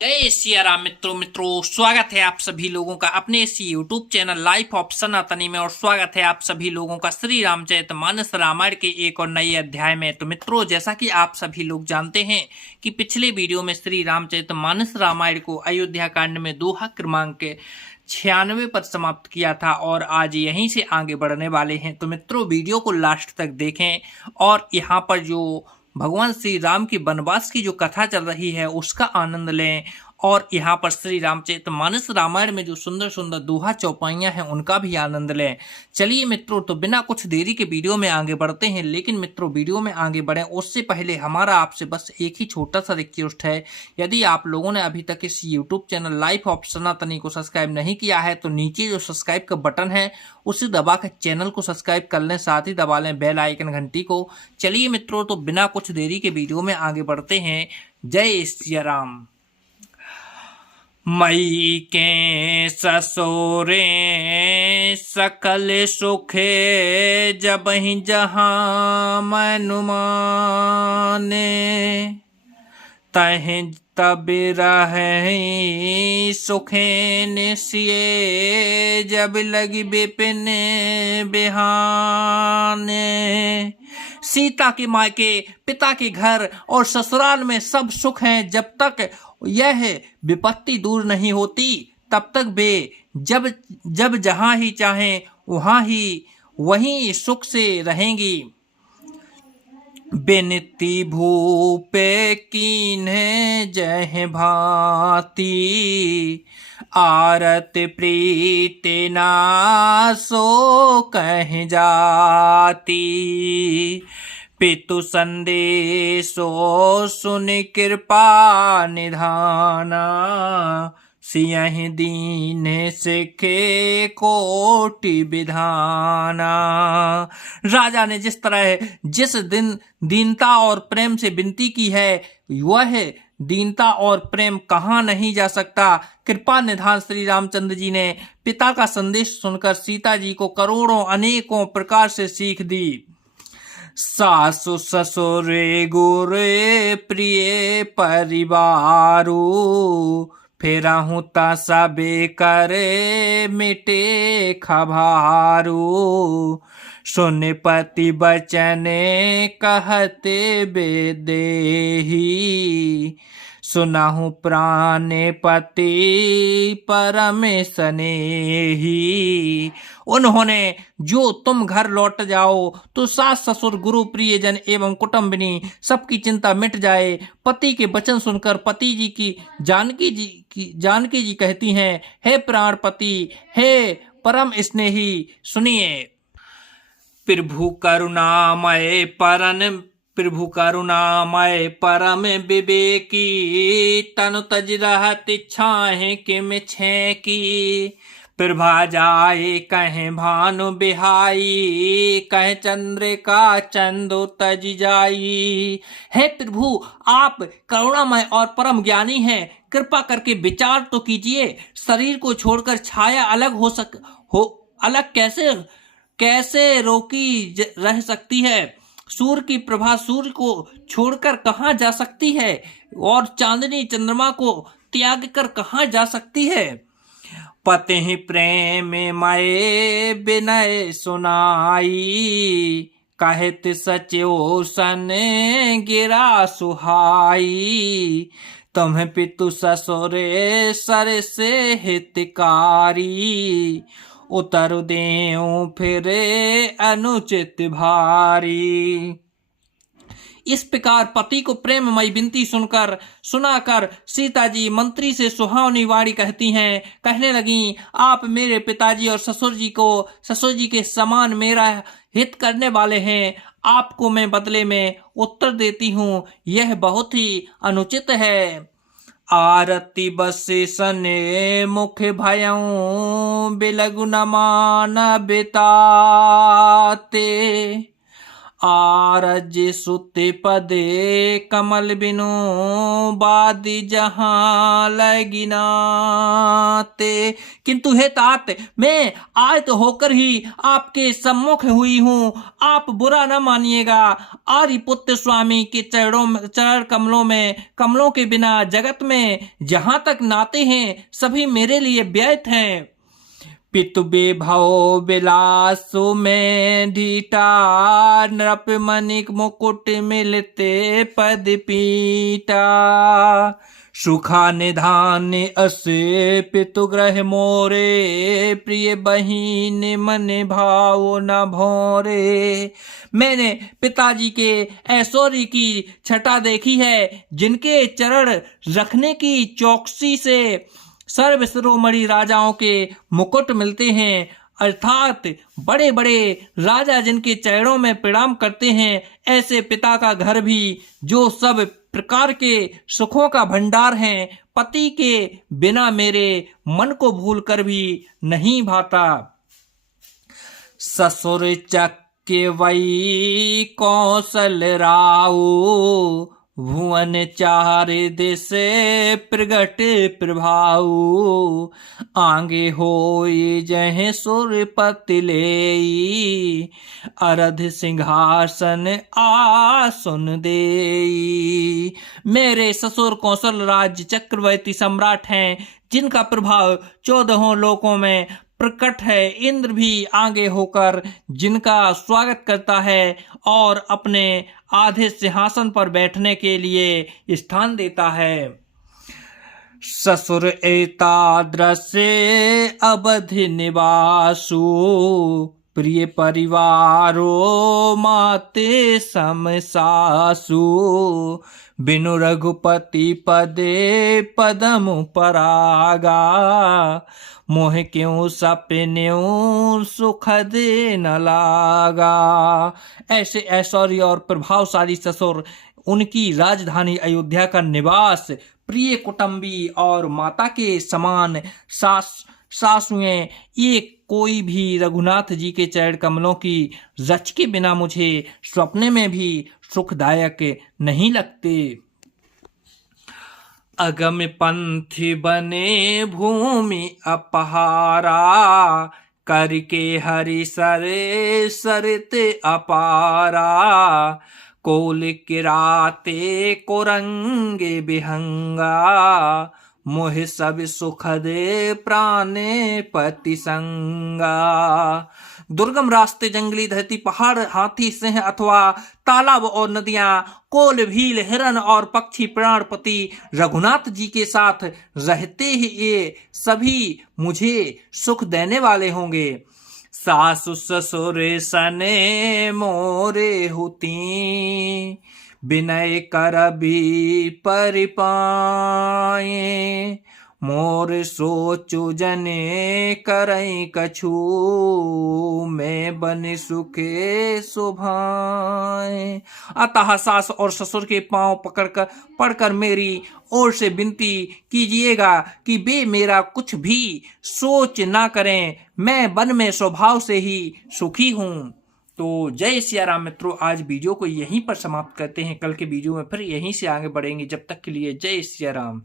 जय सिया राम। मित्रों स्वागत है आप सभी लोगों का अपने इस यूट्यूब चैनल लाइफ ऑफ सनातनी में। और स्वागत है आप सभी लोगों का श्री रामचरितमानस रामायण के एक और नए अध्याय में। तो मित्रों, जैसा कि आप सभी लोग जानते हैं कि पिछले वीडियो में श्री रामचरितमानस रामायण को अयोध्या कांड में दोहा क्रमांक 96 पर समाप्त किया था और आज यहीं से आगे बढ़ने वाले हैं। तो मित्रों, वीडियो को लास्ट तक देखें और यहाँ पर जो भगवान श्री राम की वनवास की जो कथा चल रही है उसका आनंद लें। और यहाँ पर श्री रामचरितमानस रामायण में जो सुंदर सुंदर दोहा चौपाइयाँ हैं उनका भी आनंद लें। चलिए मित्रों, तो बिना कुछ देरी के वीडियो में आगे बढ़ते हैं। लेकिन मित्रों, वीडियो में आगे बढ़ें उससे पहले हमारा आपसे बस एक ही छोटा सा रिक्वेस्ट है। यदि आप लोगों ने अभी तक इस यूट्यूब चैनल लाइफ ऑफ सनातनी को सब्सक्राइब नहीं किया है तो नीचे जो सब्सक्राइब का बटन है उसे दबाकर चैनल को सब्सक्राइब कर लें, साथ ही दबा लें बेल आइकन घंटी को। चलिए मित्रों, तो बिना कुछ देरी के वीडियो में आगे बढ़ते हैं। जय सिया राम। मई के ससुरे सकल सुखे जबहि जहाँ मनु माने, तहि तब रहे सुखे निसिये जब लगी बिपिन बिहाने। सीता के मायके, पिता के घर और ससुराल में सब सुख हैं। जब तक यह विपत्ति दूर नहीं होती तब तक वे जब जब जहाँ ही चाहें वहाँ ही वहीं सुख से रहेंगी। बिनती भूपे कीन्हे जय भांति, आरत प्रीति नासो कह जाती। पितु संदेशो सुन कृपा निधाना, सियहि दीन सिखे कोटि विधाना। राजा ने जिस तरह जिस दीनता और प्रेम से विनती की है वह दीनता और प्रेम कहाँ नहीं जा सकता। कृपा निधान श्री रामचंद्र जी ने पिता का संदेश सुनकर सीता जी को करोड़ों अनेकों प्रकार से सीख दी। सासु ससुरे गुरे प्रिय परिवारू, फेराहूँ ता सबे करे मिटे खभारू। सुन पति बचने कहते बेदेही, सुनाहूँ प्राण पति परम स्नेही। उन्होंने जो तुम घर लौट जाओ तो सास ससुर गुरु प्रियजन एवं कुटुंबिनी सबकी चिंता मिट जाए। पति के वचन सुनकर पति जी की जानकी जी कहती हैं, हे प्राणपति, हे परम स्नेही, सुनिए। प्रभु करुणामय परम विवेकी, तनु तज रहत छाहे किम छे की। प्रभा जाए कहे भानु बिहाई, कहे चंद्रिका चंदो तज जाई। हे प्रभु, आप करुणामय और परम ज्ञानी हैं, कृपा करके विचार तो कीजिए। शरीर को छोड़कर छाया अलग कैसे रोकी रह सकती है। सूर्य की प्रभा सूर्य को छोड़कर कहाँ जा सकती है और चांदनी चंद्रमा को त्याग कर कहाँ जा सकती है। पति प्रेम मय विनय सुनाई, कहत सचो सन गिरा सुहाई। तुम्हें पितु ससुरे सर से हितकारी, उतर देऊं फिरे अनुचित भारी। इस प्रकार पति को प्रेममयी विनती सुनाकर सीता जी मंत्री से सुहावनी वाणी कहने लगी, आप मेरे पिताजी और ससुर जी के समान मेरा हित करने वाले हैं। आपको मैं बदले में उत्तर देती हूँ, यह बहुत ही अनुचित है। आरती बसे सने मुख भयऊं, बिलगु न मान बिताते। आरज सुते पदे कमल बिनु बादी जहां लगिनाते। किंतु हे तात, मैं आयत होकर ही आपके सम्मुख हुई हूँ, आप बुरा न मानिएगा। आर्यपुत्र स्वामी के चरण कमलों के बिना जगत में जहां तक नाते हैं सभी मेरे लिए व्यर्थ हैं। पितु विभव विलासु में ढीठा, नृप मणिक मुकुट मिलते पद पीटा। सुखा निधान असे पितु ग्रह मोरे, प्रिय बहिन मन भाव न भोरे। मैंने पिताजी के ऐश्वर्य की छटा देखी है, जिनके चरण रखने की चौकसी से सर्व शिरोमणि राजाओं के मुकुट मिलते हैं, अर्थात बड़े बड़े राजा जिनके चरणों में प्रणाम करते हैं, ऐसे पिता का घर भी जो सब प्रकार के सुखों का भंडार है, पति के बिना मेरे मन को भूल कर भी नहीं भाता। ससुर चक्के वही कौशल राऊ, भुवन चार दिस प्रगट प्रभाऊ। आगे होई जहे सुरपति लेई, अरध सिंहासन आसन देई। मेरे ससुर कौशल राज्य चक्रवर्ती सम्राट हैं, जिनका प्रभाव 14 लोकों में प्रकट है। इंद्र भी आगे होकर जिनका स्वागत करता है और अपने आधे सिंहासन पर बैठने के लिए स्थान देता है। ससुर एतादृशे अवधि निवासु, प्रिय परिवारो माते समसासु। बिनु रघुपति पदे पदम परागा, मोह क्यों सपन्यों सुखद न लागा। ऐसे ऐश्वर्य और प्रभावशाली ससुर, उनकी राजधानी अयोध्या का निवास, प्रिय कुटुंबी और माता के समान सासुएं, ये कोई भी रघुनाथ जी के चरण कमलों की रच के बिना मुझे स्वप्न में भी सुखदायक नहीं लगते। अगम पंथी बने भूमि अपहारा, करके हरि सरे सरित अपारा। कोल किराते कुरंगे बिहंगा, मोह सब सुखद प्राणे पति संगा। दुर्गम रास्ते, जंगली धरती, पहाड़, हाथी, सिंह अथवा तालाब और नदियां, कोल, भील, हिरन और पक्षी प्राणपति रघुनाथ जी के साथ रहते ही ये सभी मुझे सुख देने वाले होंगे। सासु ससुर सने मोरे हुती, विनय करबी परिपाए। मोर सोचु जने करई कछु, मैं बन सुखे सुभाए। अतः सास और ससुर के पांव पड़कर मेरी ओर से विनती कीजिएगा कि वे मेरा कुछ भी सोच ना करें, मैं वन में स्वभाव से ही सुखी हूँ। तो जय सिया राम मित्रों, आज वीडियो को यहीं पर समाप्त करते हैं। कल के वीडियो में फिर यहीं से आगे बढ़ेंगे। जब तक के लिए जय सिया राम।